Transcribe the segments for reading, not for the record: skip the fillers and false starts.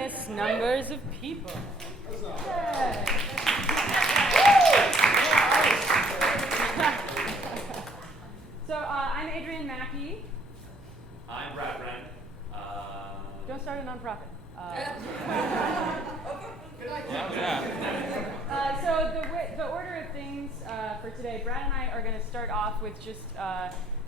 luminous numbers of people. Yay. So I'm Adrienne Mackey. I'm Brad Brennan. Don't start a nonprofit. So the order of things for today, Brad and I are going to start off with just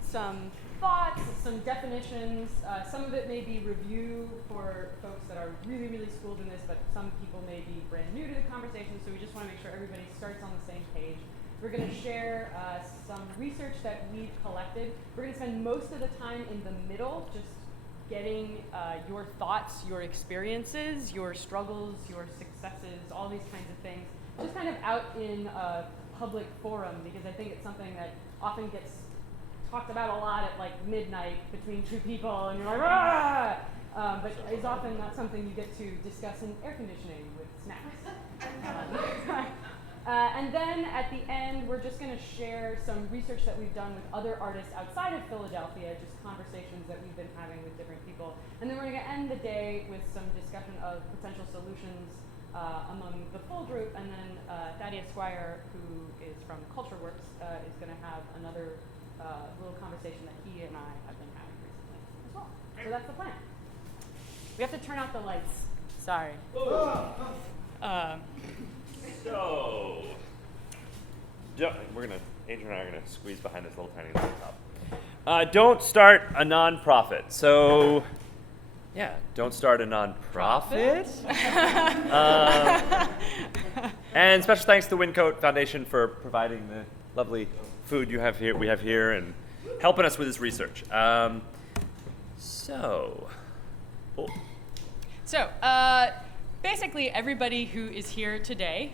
some thoughts, some definitions. Some of it may be review for folks that are really, really schooled in this, but some people may be brand new to the conversation, so we just want to make sure everybody starts on the same page. We're going to share some research that we've collected. We're going to spend most of the time in the middle, just getting your thoughts, your experiences, your struggles, your successes, all these kinds of things, just kind of out in a public forum, because I think it's something that often gets talked about a lot at like midnight between two people, and you're like, ah! But is often not something you get to discuss in air conditioning with snacks. And then at the end, we're just going to share some research that we've done with other artists outside of Philadelphia, just conversations that we've been having with different people. And then we're going to end the day with some discussion of potential solutions among the full group. And then Thaddeus Squire, who is from CultureWorks, is going to have another little conversation that he and I have been having recently as well. So that's the plan. We have to turn out the lights. Sorry. So, Adrian and I are gonna squeeze behind this little tiny laptop. Don't start a nonprofit. So, yeah, don't start a nonprofit. And special thanks to Wyncote Foundation for providing the lovely food we have here, and helping us with this research. Basically, everybody who is here today,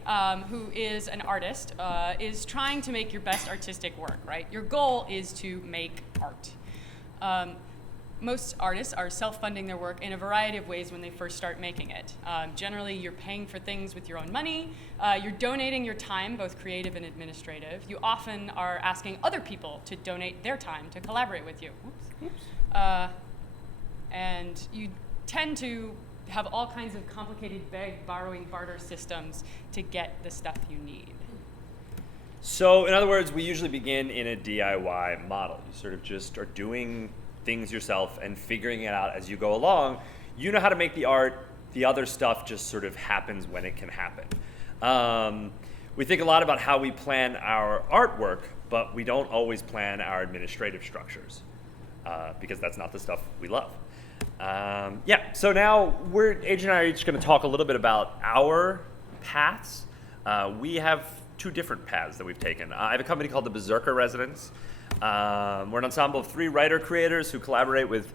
who is an artist, is trying to make your best artistic work, right? Your goal is to make art. Most artists are self-funding their work in a variety of ways when they first start making it. Generally, you're paying for things with your own money. You're donating your time, both creative and administrative. You often are asking other people to donate their time to collaborate with you. And you tend to have all kinds of complicated beg, borrowing, barter systems to get the stuff you need. So, in other words, we usually begin in a DIY model. You sort of just are doing things yourself and figuring it out as you go along. You know how to make the art. The other stuff just sort of happens when it can happen. We think a lot about how we plan our artwork, but we don't always plan our administrative structures because that's not the stuff we love. So now Adrian and I are each going to talk a little bit about our paths. We have two different paths that we've taken. I have a company called the Berserker Residence. We're an ensemble of 3 writer-creators who collaborate with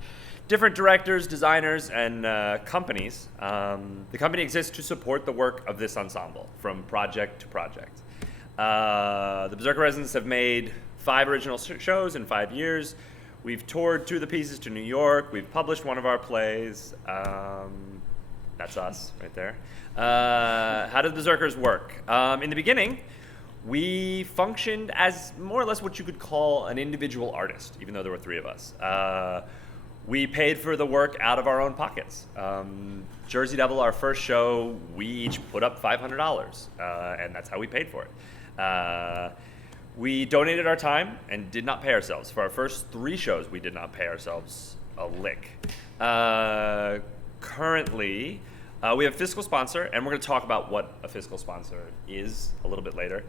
different directors, designers, and companies. The company exists to support the work of this ensemble from project to project. The Berserker Residence have made 5 original shows in 5 years. We've toured 2 of the pieces to New York. We've published one of our plays. That's us right there. How do the Berserkers work? In the beginning, we functioned as more or less what you could call an individual artist, even though there were 3 of us. We paid for the work out of our own pockets. Jersey Devil, our first show, we each put up $500, and that's how we paid for it. We donated our time and did not pay ourselves. For our first 3 shows, we did not pay ourselves a lick. Currently, we have a fiscal sponsor, and we're going to talk about what a fiscal sponsor is a little bit later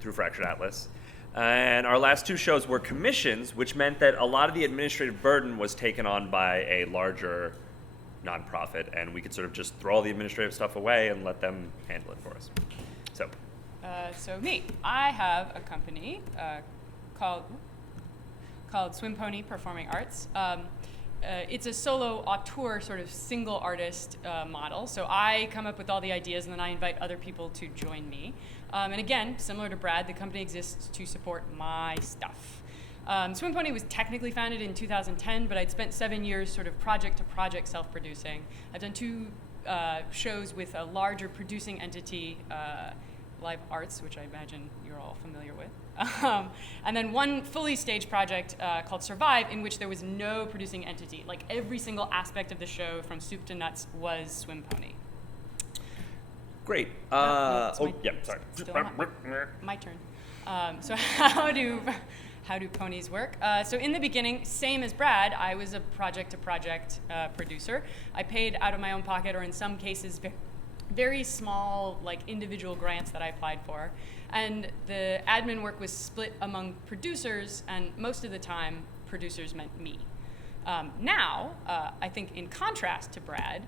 through Fractured Atlas. And our last 2 shows were commissions, which meant that a lot of the administrative burden was taken on by a larger nonprofit, and we could sort of just throw all the administrative stuff away and let them handle it for us. So me, I have a company called Swim Pony Performing Arts. It's a solo auteur sort of single artist model. So I come up with all the ideas and then I invite other people to join me. And again, similar to Brad, the company exists to support my stuff. Swim Pony was technically founded in 2010, but I'd spent 7 years sort of project to project self-producing. I've done 2 shows with a larger producing entity, Live Arts, which I imagine you're all familiar with. And then one fully staged project called Survive, in which there was no producing entity. Like every single aspect of the show, from soup to nuts, was Swim Pony. Great. Sorry. Still my turn. So how do ponies work? So in the beginning, same as Brad, I was a project-to-project producer. I paid out of my own pocket, or in some cases, very small, like individual grants that I applied for. And the admin work was split among producers, and most of the time, producers meant me. Now, I think in contrast to Brad,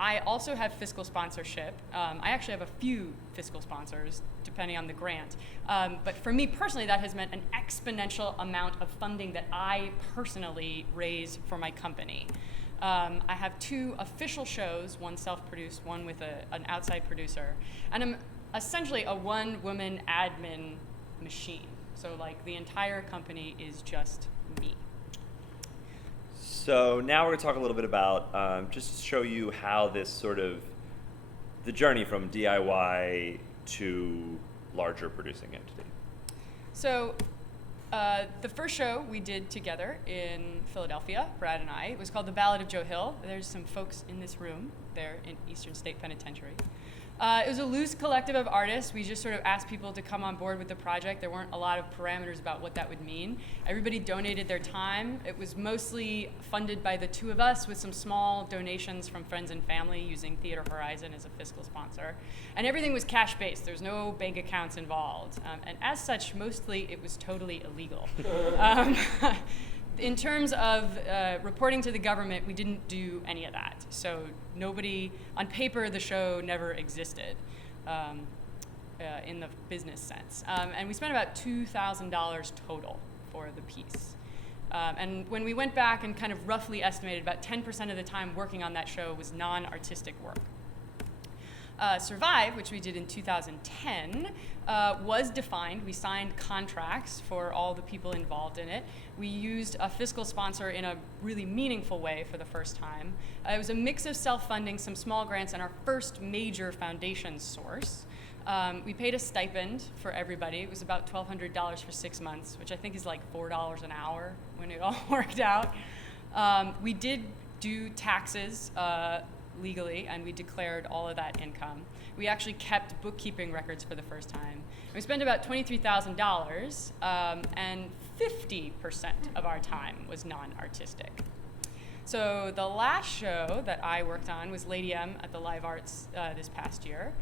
I also have fiscal sponsorship. I actually have a few fiscal sponsors, depending on the grant. But for me personally, that has meant an exponential amount of funding that I personally raise for my company. I have 2 official shows, one self-produced, one with an outside producer. And I'm essentially a one-woman admin machine. So like the entire company is just me. So now we're going to talk a little bit about, just to show you how this sort of, the journey from DIY to larger producing entity. So the first show we did together in Philadelphia, Brad and I, was called The Ballad of Joe Hill. There's some folks in this room there in Eastern State Penitentiary. It was a loose collective of artists. We just sort of asked people to come on board with the project. There weren't a lot of parameters about what that would mean. Everybody donated their time. It was mostly funded by the 2 of us, with some small donations from friends and family, using Theater Horizon as a fiscal sponsor. And everything was cash-based. There's no bank accounts involved. And as such, mostly it was totally illegal. In terms of reporting to the government, we didn't do any of that. So nobody, on paper, the show never existed in the business sense. And we spent about $2,000 total for the piece. And when we went back and kind of roughly estimated, about 10% of the time working on that show was non-artistic work. Survive, which we did in 2010, was defined. We signed contracts for all the people involved in it. We used a fiscal sponsor in a really meaningful way for the first time. It was a mix of self-funding, some small grants, and our first major foundation source. We paid a stipend for everybody. It was about $1,200 for 6 months, which I think is like $4 an hour when it all worked out. We did do taxes legally, and we declared all of that income. We actually kept bookkeeping records for the first time. We spent about $23,000, and 50% of our time was non-artistic. So the last show that I worked on was Lady M at the Live Arts this past year.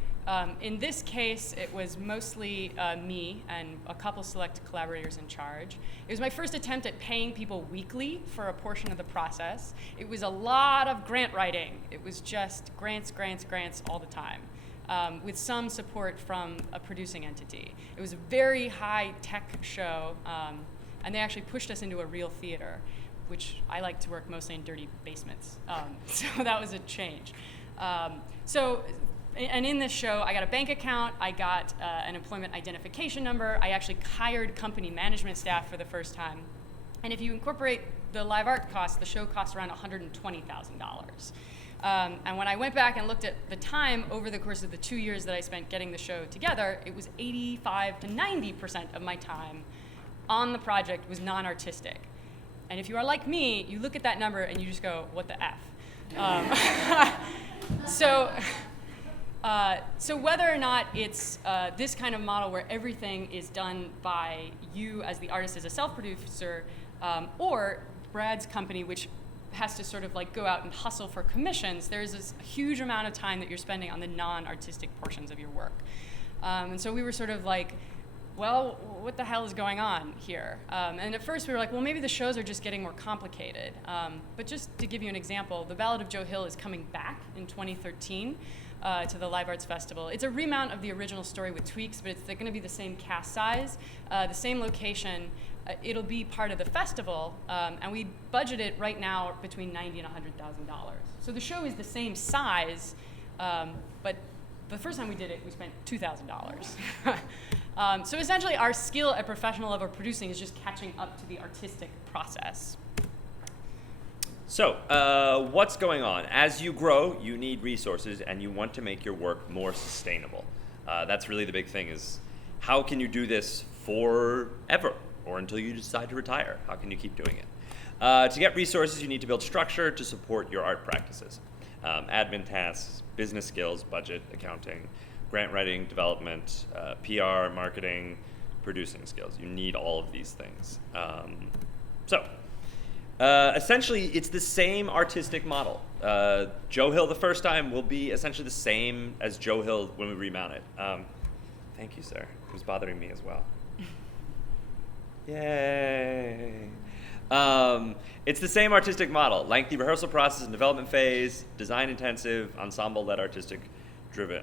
In this case, it was mostly me and a couple select collaborators in charge. It was my first attempt at paying people weekly for a portion of the process. It was a lot of grant writing. It was just grants, grants, grants all the time, with some support from a producing entity. It was a very high-tech show, and they actually pushed us into a real theater, which I like to work mostly in dirty basements. So that was a change. And in this show, I got a bank account, I got an employment identification number, I actually hired company management staff for the first time. And if you incorporate the live art costs, the show cost around $120,000. And when I went back and looked at the time over the course of the 2 years that I spent getting the show together, it was 85 to 90% of my time on the project was non-artistic. And if you are like me, you look at that number and you just go, what the F? So whether or not it's this kind of model where everything is done by you as the artist as a self-producer, or Brad's company, which has to sort of like go out and hustle for commissions, there's this huge amount of time that you're spending on the non-artistic portions of your work. And so we were sort of like, well, what the hell is going on here? And at first we were like, well, maybe the shows are just getting more complicated. But just to give you an example, The Ballad of Joe Hill is coming back in 2013 to the Live Arts Festival. It's a remount of the original story with tweaks, but it's going to be the same cast size, the same location. It'll be part of the festival, and we budget it right now between $90,000 and $100,000. So the show is the same size, but the first time we did it, we spent $2,000. So essentially, our skill at professional level producing is just catching up to the artistic process. So, what's going on? As you grow, you need resources, and you want to make your work more sustainable. That's really the big thing, is how can you do this forever or until you decide to retire. How can you keep doing it? To get resources, you need to build structure to support your art practices. Admin tasks, business skills, budget, accounting, grant writing, development, PR, marketing, producing skills. You need all of these things. Essentially, it's the same artistic model. Joe Hill the first time will be essentially the same as Joe Hill when we remount it. Thank you, sir. It was bothering me as well. Yay. It's the same artistic model. Lengthy rehearsal process and development phase, design intensive, ensemble-led artist driven.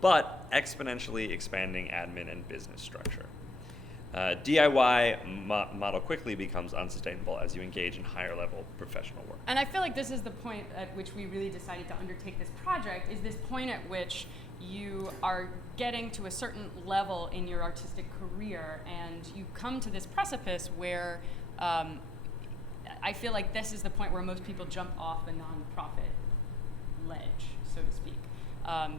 But exponentially expanding admin and business structure. DIY model quickly becomes unsustainable as you engage in higher level professional work. And I feel like this is the point at which we really decided to undertake this project, is this point at which you are getting to a certain level in your artistic career and you come to this precipice where I feel like this is the point where most people jump off the nonprofit ledge, so to speak,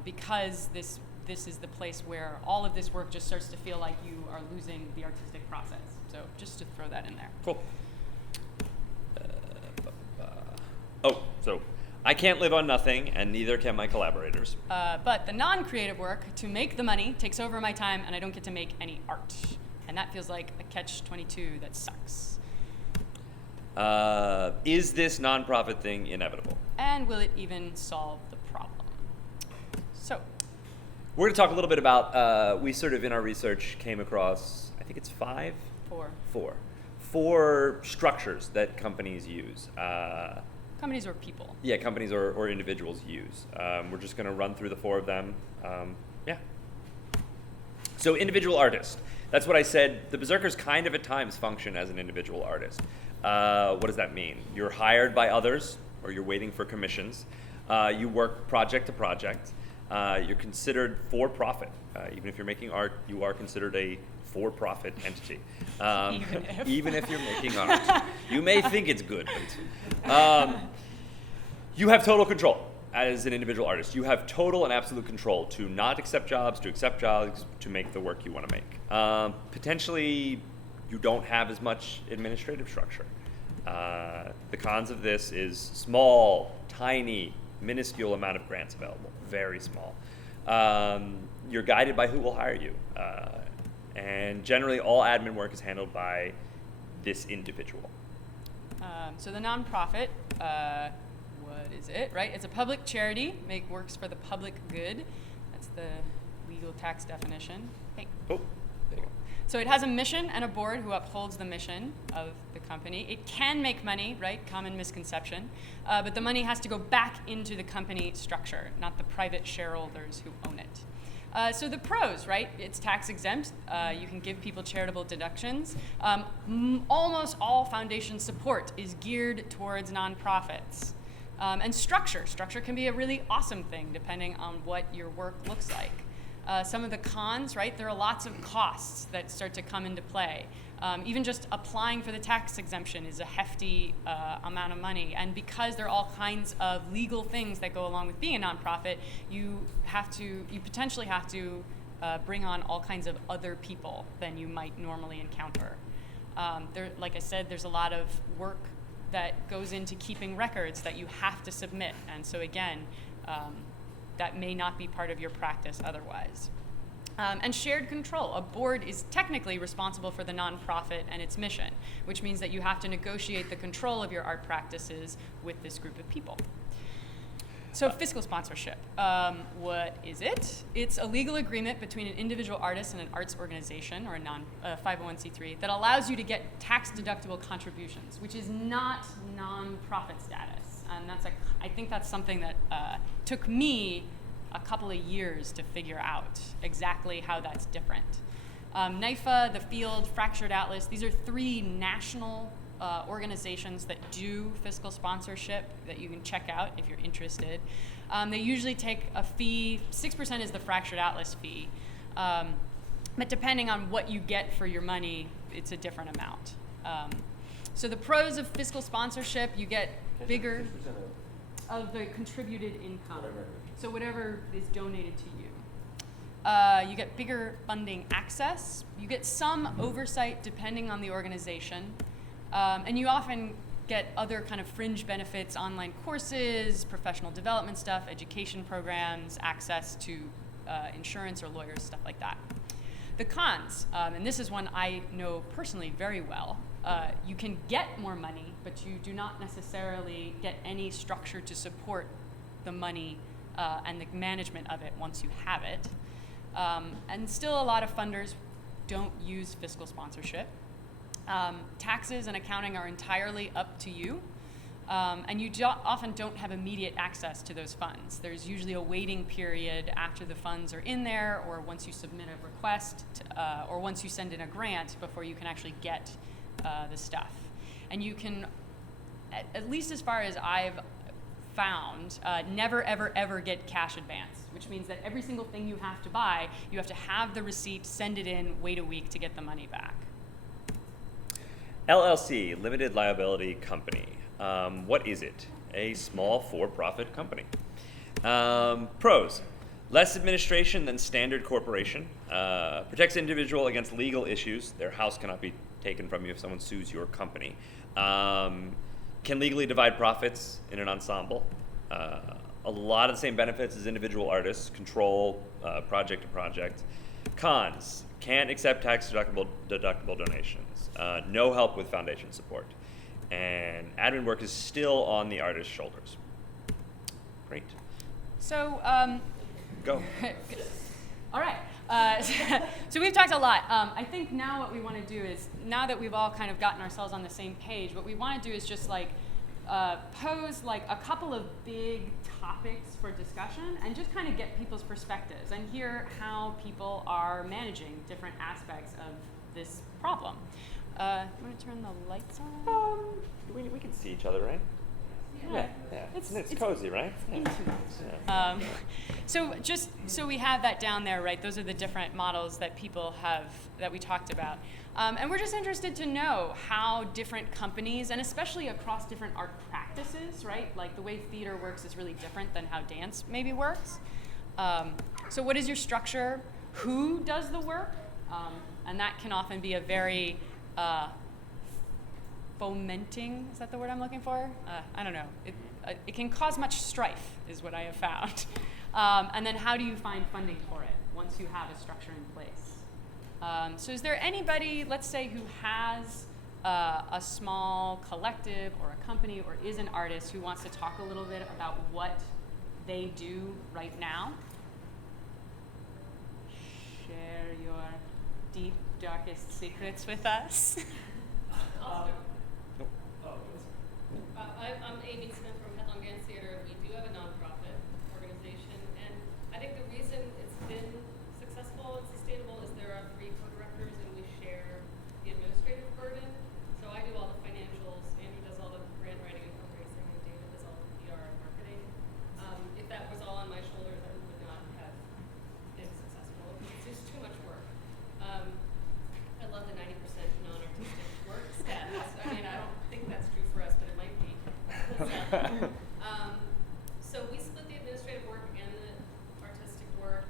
because this is the place where all of this work just starts to feel like you are losing the artistic process. So just to throw that in there. Cool. So I can't live on nothing, and neither can my collaborators. But the non-creative work, to make the money, takes over my time, and I don't get to make any art. And that feels like a catch-22 that sucks. Is this nonprofit thing inevitable? And will it even solve the problem? So, we're going to talk a little bit about, we sort of in our research came across, I think it's four structures that companies use. Companies or people? Yeah, companies or individuals use. We're just going to run through the four of them. So individual artist. That's what I said. The Berserkers kind of at times function as an individual artist. What does that mean? You're hired by others, or you're waiting for commissions. You work project to project. You're considered for-profit. Even if you're making art, you are considered a for-profit entity. Even if you're making art. You may think it's good, but you have total control as an individual artist. You have total and absolute control to not accept jobs, to accept jobs, to make the work you want to make. Potentially, you don't have as much administrative structure. The cons of this is small, tiny, minuscule amount of grants available, very small. You're guided by who will hire you. And generally all admin work is handled by this individual. So the nonprofit, what is it, right? It's a public charity, works for the public good. That's the legal tax definition. Hey. Oh, there you go. So it has a mission and a board who upholds the mission of the company. It can make money, right? Common misconception. But the money has to go back into the company structure, not the private shareholders who own it. So the pros, right? It's tax exempt. You can give people charitable deductions. Almost all foundation support is geared towards nonprofits. And structure. Structure can be a really awesome thing depending on what your work looks like. Some of the cons, right? There are lots of costs that start to come into play. Even just applying for the tax exemption is a hefty amount of money. And because there are all kinds of legal things that go along with being a nonprofit, you potentially have to bring on all kinds of other people than you might normally encounter. Like I said, there's a lot of work that goes into keeping records that you have to submit. And so again, that may not be part of your practice otherwise. And shared control. A board is technically responsible for the nonprofit and its mission, which means that you have to negotiate the control of your art practices with this group of people. So fiscal sponsorship, what is it? It's a legal agreement between an individual artist and an arts organization, or a 501c3, that allows you to get tax-deductible contributions, which is not nonprofit status. And I think that's something that took me a couple of years to figure out exactly how that's different. NYFA, The Field, Fractured Atlas, these are three national organizations that do fiscal sponsorship that you can check out if you're interested. They usually take a fee. 6% is the Fractured Atlas fee. But depending on what you get for your money, it's a different amount. So the pros of fiscal sponsorship, you get bigger of the contributed income. So whatever is donated to you. You get bigger funding access. You get some oversight depending on the organization. And you often get other kind of fringe benefits, online courses, professional development stuff, education programs, access to insurance or lawyers, stuff like that. The cons, and this is one I know personally very well, you can get more money, but you do not necessarily get any structure to support the money and the management of it once you have it. And still a lot of funders don't use fiscal sponsorship. Taxes and accounting are entirely up to you, and you often don't have immediate access to those funds. There's usually a waiting period after the funds are in there, or once you submit a request, or once you send in a grant before you can actually get the stuff. And you can, at least as far as I've found, never ever ever get cash advance, which means that every single thing you have to buy, you have to have the receipt, send it in, wait a week to get the money back. LLC, limited liability company. What is it? A small for-profit company. Pros: less administration than standard corporation. Protects individual against legal issues. Their house cannot be taken from you if someone sues your company. Can legally divide profits in an ensemble. A lot of the same benefits as individual artists. Control project to project. Cons: can't accept tax deductible donations. No help with foundation support. And admin work is still on the artist's shoulders. Great. So, Go. all right. So we've talked a lot. I think now what we want to do is, now that we've all kind of gotten ourselves on the same page, what we want to do is just like pose like a couple of big topics for discussion and just kind of get people's perspectives and hear how people are managing different aspects of this problem. You want to turn the lights on? We can see each other, right? Yeah. It's cozy, right? Yeah. So just so we have that down there, right? Those are the different models that people have, that we talked about. And we're just interested to know how different companies, and especially across different art practices, right? Like the way theater works is really different than how dance maybe works. So what is your structure? Who does the work? And that can often be a very fomenting, is that the word I'm looking for? I don't know. It can cause much strife, is what I have found. And then how do you find funding for it once you have a structure in place? So is there anybody, let's say, who has a small collective or a company or is an artist who wants to talk a little bit about what they do right now? Share your deep, darkest secrets with us. I'm Amy Smith from Headlong Dance Theater. We do have a nonprofit organization, and I think the reason it's been successful and sustainable is there are 3 co-directors and we share the administrative burden. So I do all the financials, Andrew does all the grant writing and fundraising, and David does all the PR and marketing. If that was all on my shoulders, I would not have been successful. It's just too much work. I love the 90% non-artistic work status. I mean, I don't think that's true for us, but it might be. So we split the administrative work and the artistic work.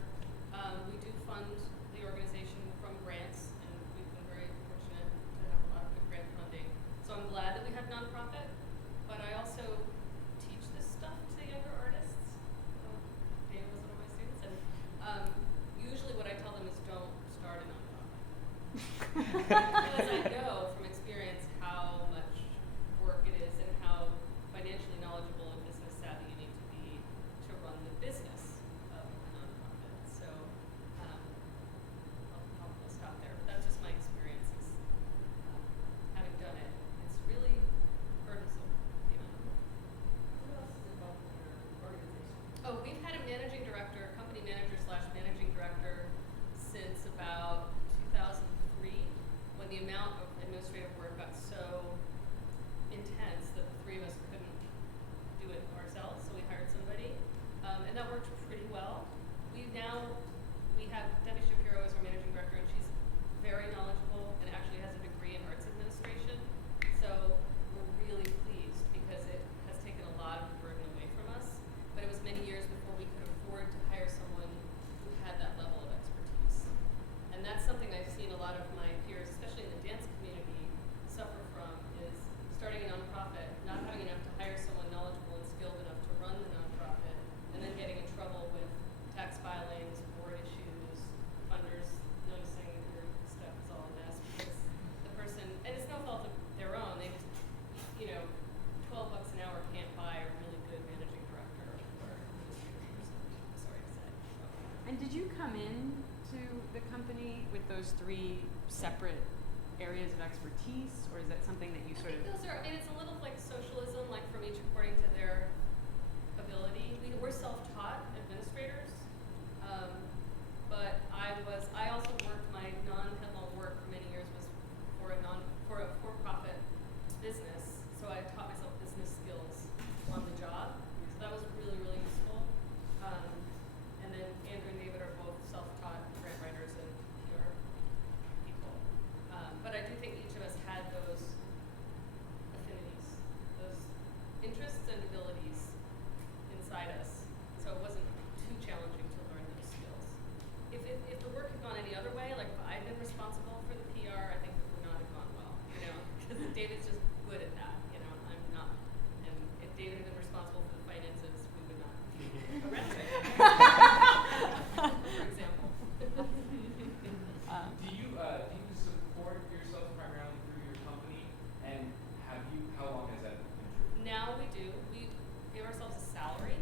lot of my peers, especially in the dance community, suffer from is starting a nonprofit, not having enough to hire someone knowledgeable and skilled enough to run the nonprofit, and then getting in trouble with tax filings, board issues, funders noticing that your stuff is all a mess because the person, and it's no fault of their own, they just, you know, $12 an hour can't buy a really good managing director or administrative person, I'm sorry to say. And did you come in to the company with those three separate areas of expertise, or is that something that you I sort think of? those are, I mean, it's a little like socialism, like from each according to their ability. We're self-taught administrators, but I also worked, my non-headlong work for many years was for a for-profit business, so I taught myself business skills on the job, so that was really, really useful. And then Andrew and David are both self-taught grant writers and PR people. But I do think each of us had those affinities, those interests and abilities inside us. So it wasn't too challenging to learn those skills. If the work had gone any other way, like if I'd been responsible for the PR, I think it would not have gone well, you know, because David's just good at that, you know, I'm not. And if David had been responsible for the finances, we would not be arrested. For example. Do you support yourself primarily through your company, and how long has that been true? Now we do. We give ourselves a salary.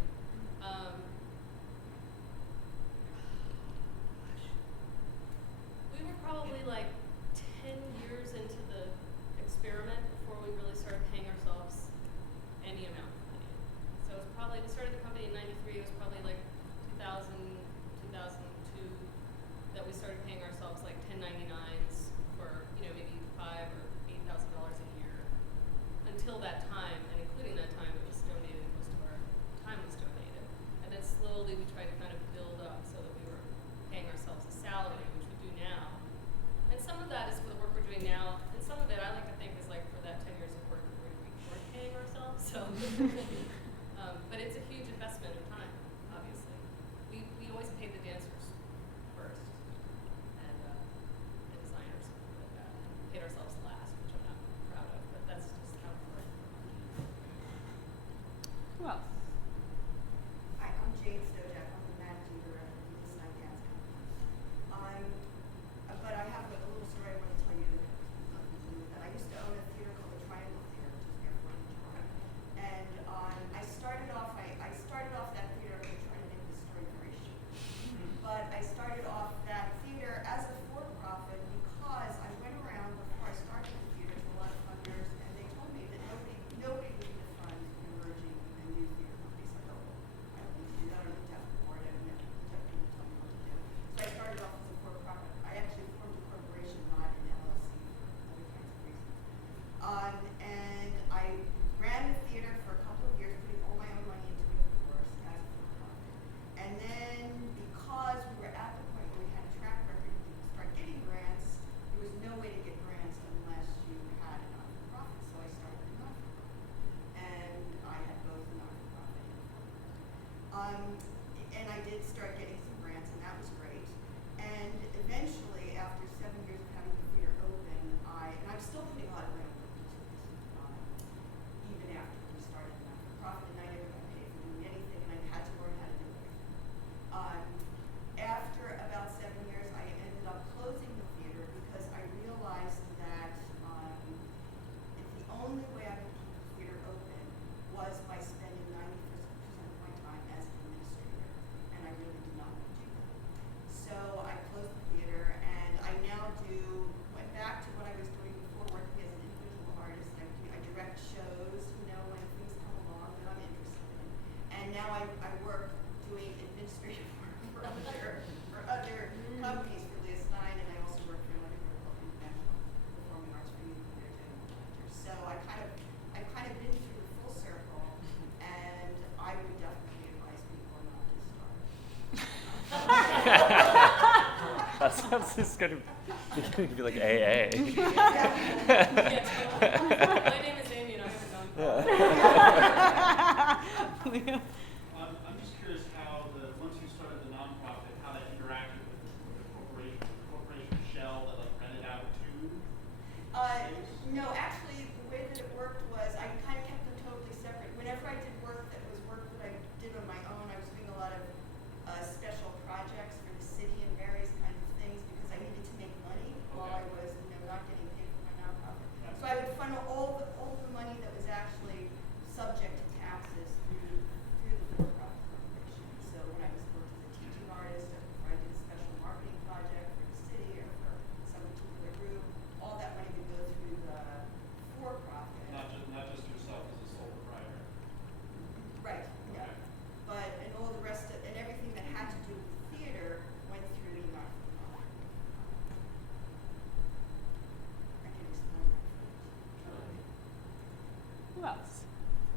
We were probably like 10 years into the experiment before we really started paying ourselves any amount of money. So it was probably, we started the company in '93, it was probably like 2000, 2002 that we started paying ourselves like 1099s for, you know, maybe $5,000 or $8,000 a year. Until that time, and including that time, it was donated, most of our time was donated. And then slowly we tried to kind of build up so that we were paying ourselves a salary, which we do now. And some of that is for the work we're doing now, and some of it I like to think is like for that 10 years of work where we weren't paying ourselves. So, but it's a huge investment of time, obviously. We always paid the dancers first, and designers and stuff like that, and paid ourselves last, which I'm not proud of, but that's just how it worked. Who else? Hi, I'm Jade Stojak. I'm the managing director of the Eastside Dance Company. But I have a little story I want to tell you that has nothing to do with that. I used to own a theater called the Triangle Theater, which is near Fort Detroit. And I started off that theater, I'm trying to make this story very short. But I started off that theater as a for-profit because I went around before I started the theater to a lot of funders, and they told me that nobody would need to fund emerging and new theater companies. Like, oh, I don't need to do that. I don't need to have a board. I don't need to tell me what to do. So I started off as a for-profit. I actually formed a corporation, not an LLC, for other kinds of reasons. And I ran the theater for a couple of years, putting all my own money into it, of course, as a for-profit. And then because we were at the point where we had a track record to start getting grants, there was no way to get grants unless you had a not-for-profit. So I started a not-for-profit. And I had both a not-for-profit and a for-profit. And I did start getting some grants, and that was great. And eventually, after 7 years of having the theater open, and I'm still putting a lot of grant work into this, even after we started the not-for-profit, and I never got paid for doing anything, and I had to learn how to do everything. After about 7 years, I ended up closing the theater because I realized that the only way I could keep the theater open was by spending 90% of my time as an administrator, and I really did not want to do that. So I closed the theater, and I now went back to what I was doing before, working as an individual artist. I direct shows, you know, when things come along that I'm interested in. And now I work doing administrative work for other companies, for Leah Stein, and I also work for another group called International Performing Arts for Youth, their general manager. So I've kind of been through the full circle, and I would definitely advise people not to start. That sounds just gonna be like AA. Yeah, totally. My name is Amy, and I have a nonprofit. I'm just curious how once you started the nonprofit, how that interacted with the corporation shell that like rented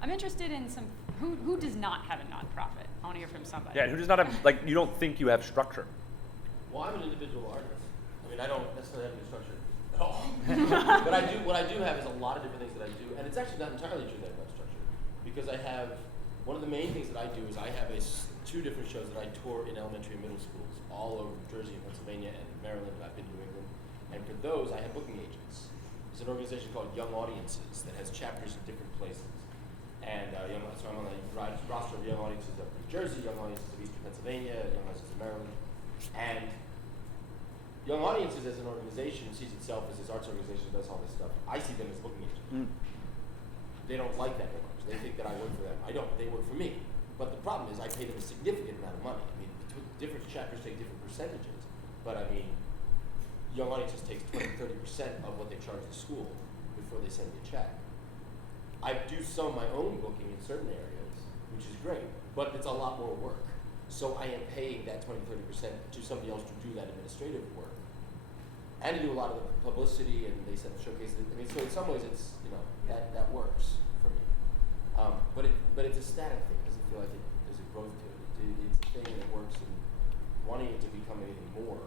I'm interested in some, who does not have a nonprofit? I want to hear from somebody. Yeah, and who does not have, like, you don't think you have structure. Well, I'm an individual artist. I mean, I don't necessarily have any structure at all. But what I do have is a lot of different things that I do, and it's actually not entirely true that I have structure, because I have, one of the main things that I do is I have two different shows that I tour in elementary and middle schools, all over New Jersey and Pennsylvania and Maryland, and I've been to New England, and for those I have booking agents. There's an organization called Young Audiences that has chapters in different places. And so I'm on the roster of Young Audiences of New Jersey, Young Audiences of Eastern Pennsylvania, Young Audiences of Maryland. And Young Audiences as an organization sees itself as this arts organization that does all this stuff. I see them as booking agents. They don't like that very much. They think that I work for them. I don't. They work for me. But the problem is I pay them a significant amount of money. I mean, different chapters take different percentages. But I mean, Young Audiences takes 20-30% of what they charge the school before they send me a check. I do some of my own booking in certain areas, which is great, but it's a lot more work. So I am paying that 20-30% to somebody else to do that administrative work. And to do a lot of the publicity, and they set showcases. I mean, so in some ways it's, that works for me. But it's a static thing. It doesn't feel like there's a growth to it. It's a thing that works, and wanting it to become anything more.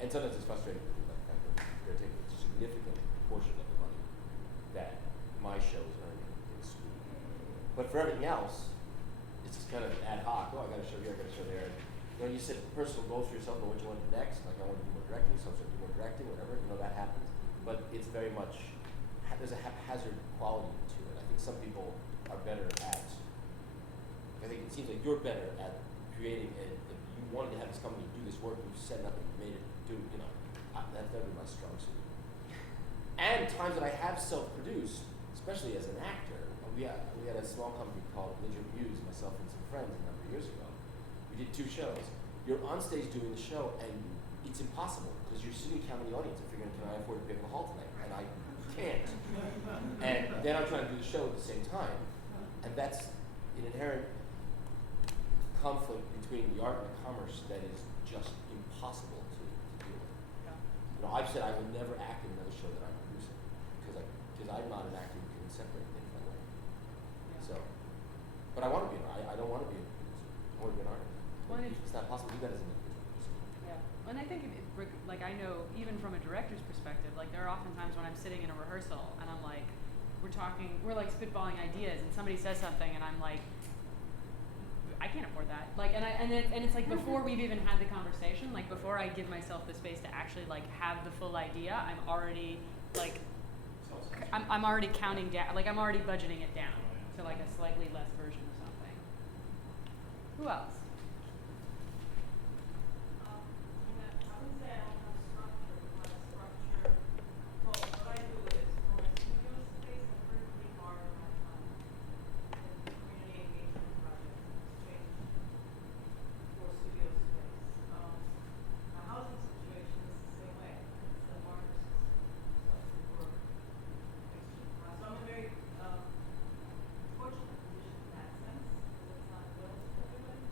And sometimes it's frustrating because like, they're taking a significant portion of the money that my show is earning in the school. But for everything else, it's just kind of ad hoc. Oh, I got a show here, I got a show there. You set personal goals for yourself on what you want to do next. Like I want to do more directing, so I'm going to do more directing, whatever. That happens. But it's very much, there's a haphazard quality to it. I think some people are better at, I think it seems like you're better at creating you wanted to have this company do this work, you set it up and you made it do, that's never my strong suit. And times that I have self-produced, especially as an actor, we had a small company called Ninja Muse, myself and some friends a number of years ago. We did 2 shows. You're on stage doing the show, and it's impossible because you're sitting counting the audience and figuring, can I afford to pay for the hall tonight? And I can't. And then I'm trying to do the show at the same time, and that's an inherent conflict between the art and the commerce that is just impossible to deal with. I've said I will never act in another show that I'm producing because I'm not an actor who can separate things that way. So, but I want to be I don't want to be a producer. I want to be an artist. Well, It's not possible to do that as an individual producer. Yeah, and I think like I know even from a director's perspective, like there are often times when I'm sitting in a rehearsal and I'm like, we're like spitballing ideas, and somebody says something, and I'm like, I can't afford that. Like, and it's like before we've even had the conversation, like before I give myself the space to actually like have the full idea, I'm already like, I'm already counting down, like I'm already budgeting it down to like a slightly less version of something. Who else? I would say I don't have structure. My structure, well, what I do is for my studio space, I perfectly hard my time in community engagement projects and exchange for studio space. My housing situation is the same way. It's the barter system. So for exchange. So I'm in a very fortunate position in that sense, because it's not available to everybody.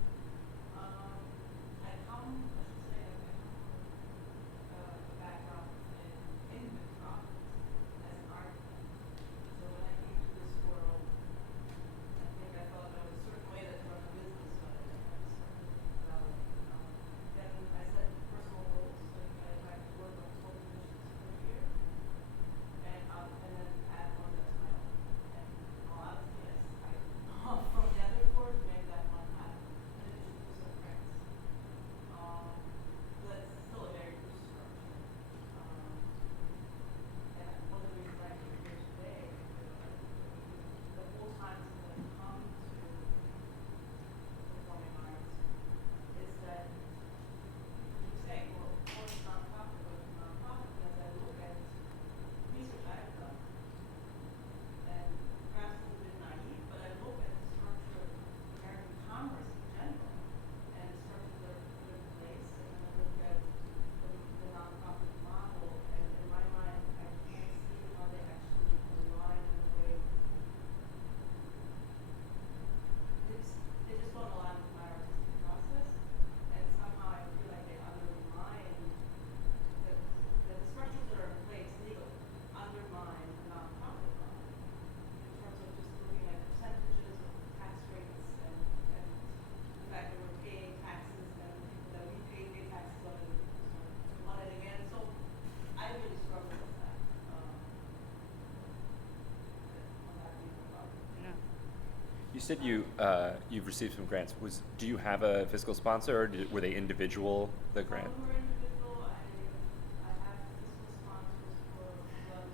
said you've received some grants. Do you have a fiscal sponsor, or were they individual, the grant? Some were individual. I have fiscal sponsors for them.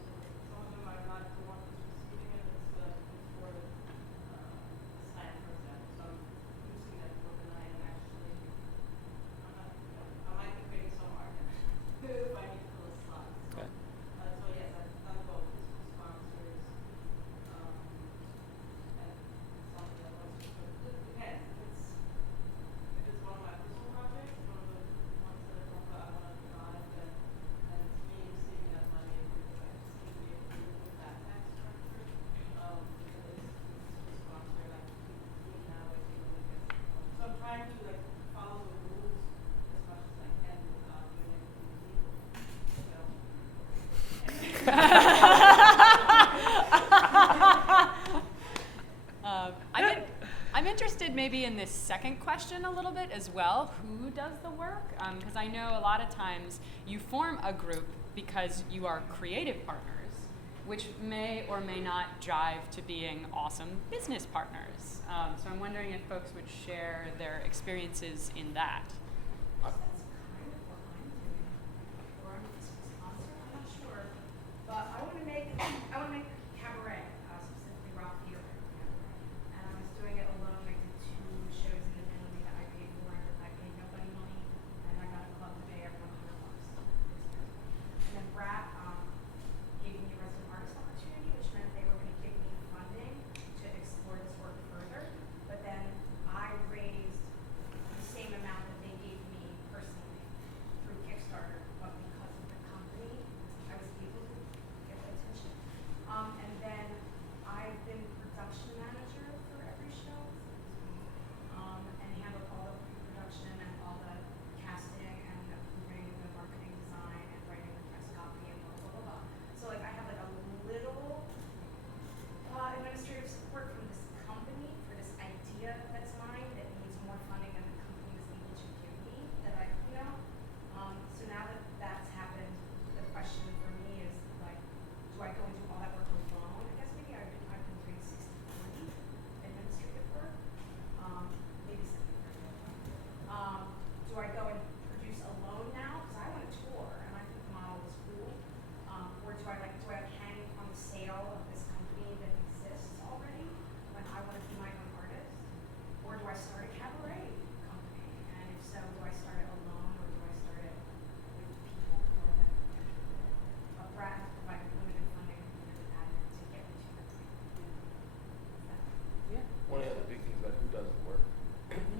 Some of them are not the one who's receiving it. It's for the science, for example. So I'm using that for the night and actually, I might be creating some art if I need those slots. Okay. So yes, I've done both fiscal sponsors and some of the others. But it depends. If it's one of my personal projects, one of the ones that I want to drive, and it's me receiving that money because I just need to be approved with that tax structure. Because it's sponsored, like we now is able to get. So I'm trying to like follow the rules as much as I can without doing anything illegal. I'm interested maybe in this second question a little bit as well. Who does the work? Because I know a lot of times you form a group because you are creative partners, which may or may not jive to being awesome business partners. So I'm wondering if folks would share their experiences in that. That's kind of what I'm doing. Or I'm a sponsor, I'm not sure. But I want to make cabaret, specifically rock theater cabaret. And I was doing it alone. I did 2 shows independently that I paid for, and I paid nobody money. And I got a club to pay everyone $100. And then Brad gave me a resident artist opportunity, which meant they were going to give me funding to explore this work further. But then I raised the same amount that they gave me personally through Kickstarter, but because of the company, I was able to get the attention. And then I've been production manager for every show, and handled all the pre-production and all the casting and approving the marketing design and writing the text copy and blah, blah, blah, blah. So like I have like a little administrative support from this company for this idea that's mine that needs more funding than the company was able to give me that I, so now that that's happened, the question for me is like, do I go and do all that work alone? I guess maybe I've been doing 60/40 administrative work, maybe 70/30. Do I go and produce alone now? Because I want to tour and I think the model is cool. Or do I hang on the sale of this company that exists already when I want to be my own artist? Or do I start a cabaret company? And if so, do I start it alone or do I start it with people more than Brad has provided limited funding and limited admin to get me to that point. Yeah. One of the other big things about who does the work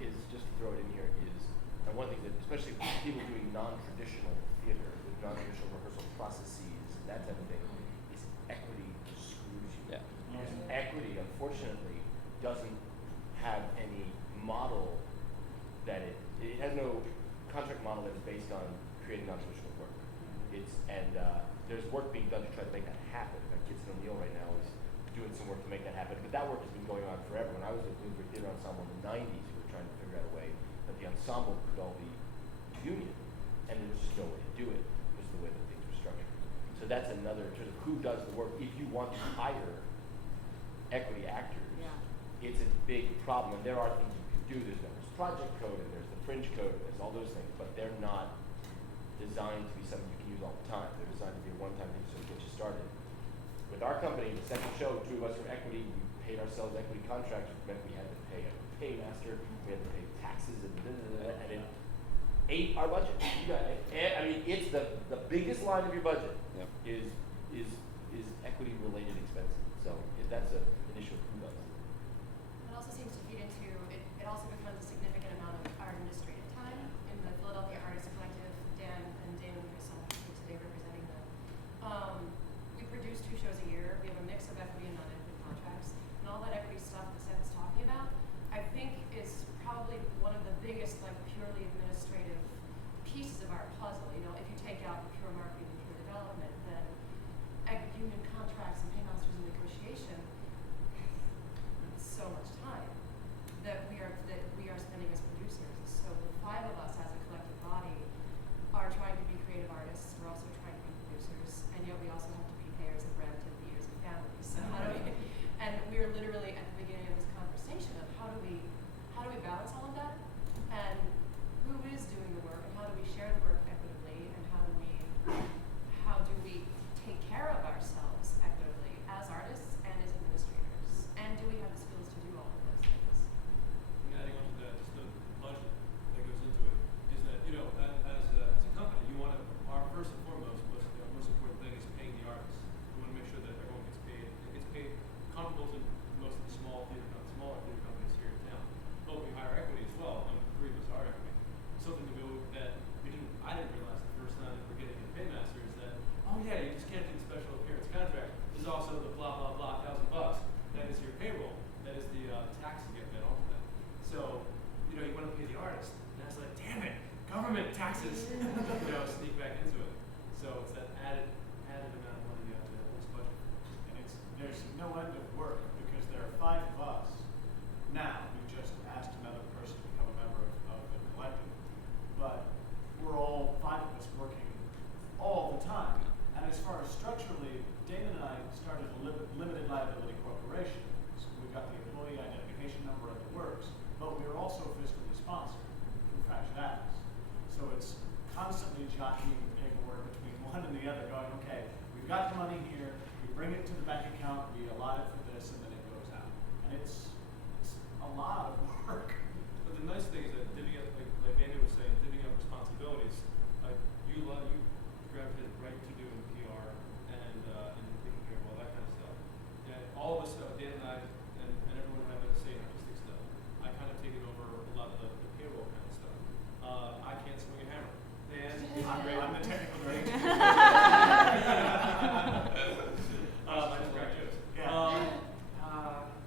is, just to throw it in here, is, and one thing that, especially people doing non-traditional theater, with non-traditional rehearsal processes, that type of thing, is equity screws you. Yeah. Because equity, unfortunately, doesn't have any model that it has no contract model that is based on creating non-traditional work. There's work being done to try to make that happen. Kitson O'Neill right now is doing some work to make that happen, but that work has been going on forever. When I was at Bloomsbury Theater Ensemble in the 90s, we were trying to figure out a way that the ensemble could all be union, and there was just no way to do it, just the way that things were structured. So that's another, in terms of who does the work. If you want to hire equity actors, it's a big problem, and there are things you can do. There's project code, and there's the fringe code, and there's all those things, but they're not designed to be something you can use all the time. They're designed to be a one-time thing so to get you started. With our company, the second show, 2 of us from equity, we paid ourselves equity contracts, which meant we had to pay a paymaster, we had to pay taxes, and it ate our budget. You got it. I mean, it's the biggest line of your budget. Yep. is equity-related expenses. So if that's an issue, who does it? It also seems to feed into, it also becomes a significant amount of our administrative time. In the Philadelphia Artists Collective, Dan and Damon Grissom are today representing them. We produce 2 shows a year. We have a mix of equity and non-equity contracts. And all that equity stuff that Seth is talking about, I think is probably one of the biggest, like, purely administrative pieces of our puzzle. You know, if you take out pure marketing and pure development, then union contracts and paymasters and negotiation, so much time that we are spending as producers. So the 5 of us as a collective body are trying to be creative artists. We're also trying to be producers, and yet we also have to be payers of rent and feeders and families. So how do we? And we are literally at the beginning of this conversation sneak back into it. So it's that added amount of money you have to at least budget. And there's no end of work because there are 5 of us now. We just asked another person to become a member of the collective, but we're all 5 of us working all the time. And as far as structurally, Damon and I started a limited liability corporation. So we've got the employee identification number and the works, but we are also fiscally sponsored through Fractured Atlas. So it's constantly jockeying the paperwork between one and the other, going, okay, we've got the money here, we bring it to the bank account, we allot it for this, and then it goes out. And it's a lot of work. But the nice thing is that divvying up, like Andy was saying, divvying up responsibilities. You gravitate right to doing PR and taking care of all that kind of stuff. And all of us, Dan and I, and everyone who have a say in artistic stuff, I kind of take it over a lot of the payroll kind of stuff. I can't swing a hammer. Dan, I'm the technical director. I just crack jokes. Yeah.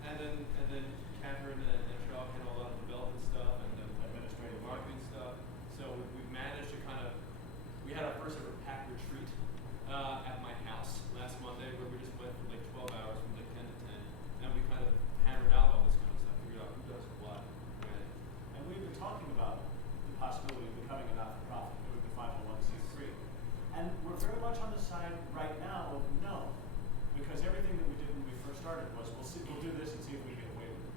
And then Catherine and Cheryl handle a lot of development stuff and the Administrative marketing stuff. So we've managed to we had our first ever pack retreat at my house last Monday where we just went for like 12 hours from like 10 to 10. And we kind of hammered out all this kind of stuff, figured out who does what, when. And we've been talking about the possibility of becoming a not-for-profit, moving to 501c3. And we're very much on the side right now of no, because everything that we did when we first started was we'll do this and see if we get away with it.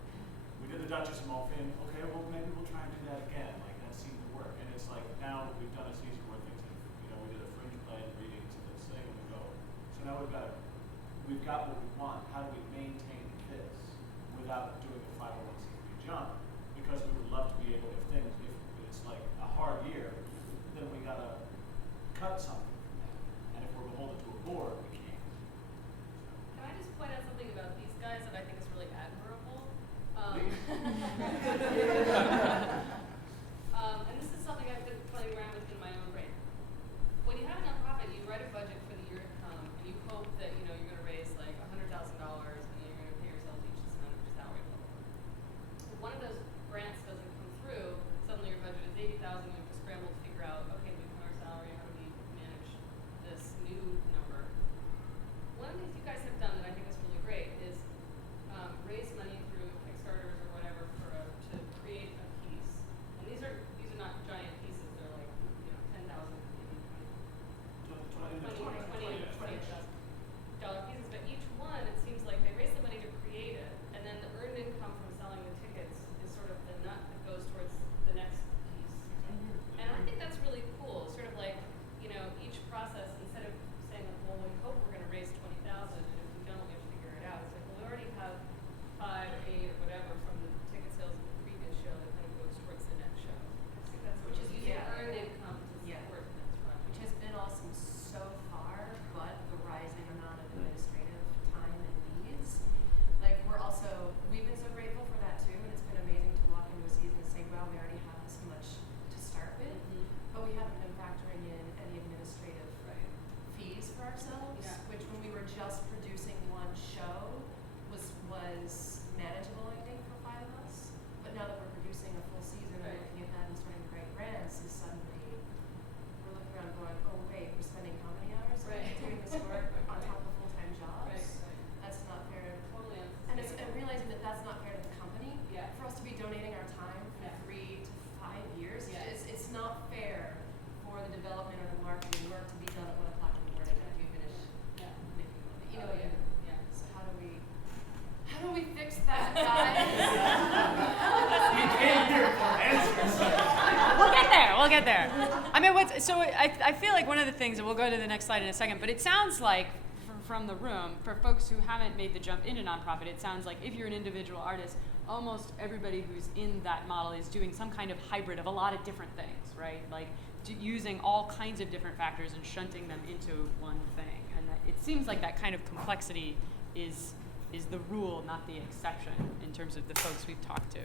We did the Duchess of Malfin. Okay, well maybe we'll try and do that again. Like that seemed to work. And it's like now that we've done a season where things have, we did a fringe play and readings and this thing and we go. So now we've got what we want. How do we maintain this without doing a 501c3 jump? Because we would love to be able, if it's like a hard year, then we gotta cut something from that. And if we're beholden to a board, we can't. Can I just point out something about these guys that I think is really admirable? And this is something I've been playing around with in my own brain. When you have a nonprofit, you write a budget for the year to come, and you hope that you're going to raise like $100,000, and you're going to pay yourselves each this amount of salary. If one of those grants doesn't come through, suddenly your budget is $80,000. You have to scramble to figure out, okay, we've cut our salary. How do we manage this new number? One of the things you guys have done that I think is really great is raise money through Kickstarters or whatever to create a piece. And these are not giant pieces. They're like 10,000, maybe $20,000 pieces. But each one, it seems like they raise the money to create it, and then the earned income from selling the tickets is sort of the nut that goes towards the next piece. And I think that's really cool. Sort of like each process, instead of saying like, well, we hope we're going to raise 20,000, and if we don't, we have to figure it out. It's like, well, we already have 5, 8, or whatever from the ticket sales of the previous show that kind of goes towards the next show. I think that's Which is using yeah. earned income to Yeah. support the next project. Which has been awesome so far, but the rising amount of administrative time and needs. Like we've been so grateful for that too, and it's been amazing to walk into a season and say, wow, we already have this much to start with, but we haven't been factoring in any administrative fees for ourselves, Yeah. which when we were just producing one show was manageable, I think, for 5 of us. But now that we're producing a full season and Right. looking at that and starting to write grants, is suddenly we're looking around going, oh wait, we're spending how many hours Right. doing this work on top of full-time jobs? Right. That's not fair. Totally And it's unsustainable. and realizing that that's not fair to the company. Yeah. For us to be donating our time for Yeah. 3 to 5 years, Yeah. it's not fair for the development or the marketing work to be done at 1 o'clock in the morning after you finish Yeah. making money. You know Oh, what I mean? yeah. So how do we fix that, guys? We came here for answers. We'll get there. I mean, I feel like one of the things, and we'll go to the next slide in a second, but it sounds like from the room, for folks who haven't made the jump into nonprofit, it sounds like if you're an individual artist, almost everybody who's in that model is doing some kind of hybrid of a lot of different things, right? Like using all kinds of different factors and shunting them into one thing. And it seems like that kind of complexity is the rule, not the exception, in terms of the folks we've talked to.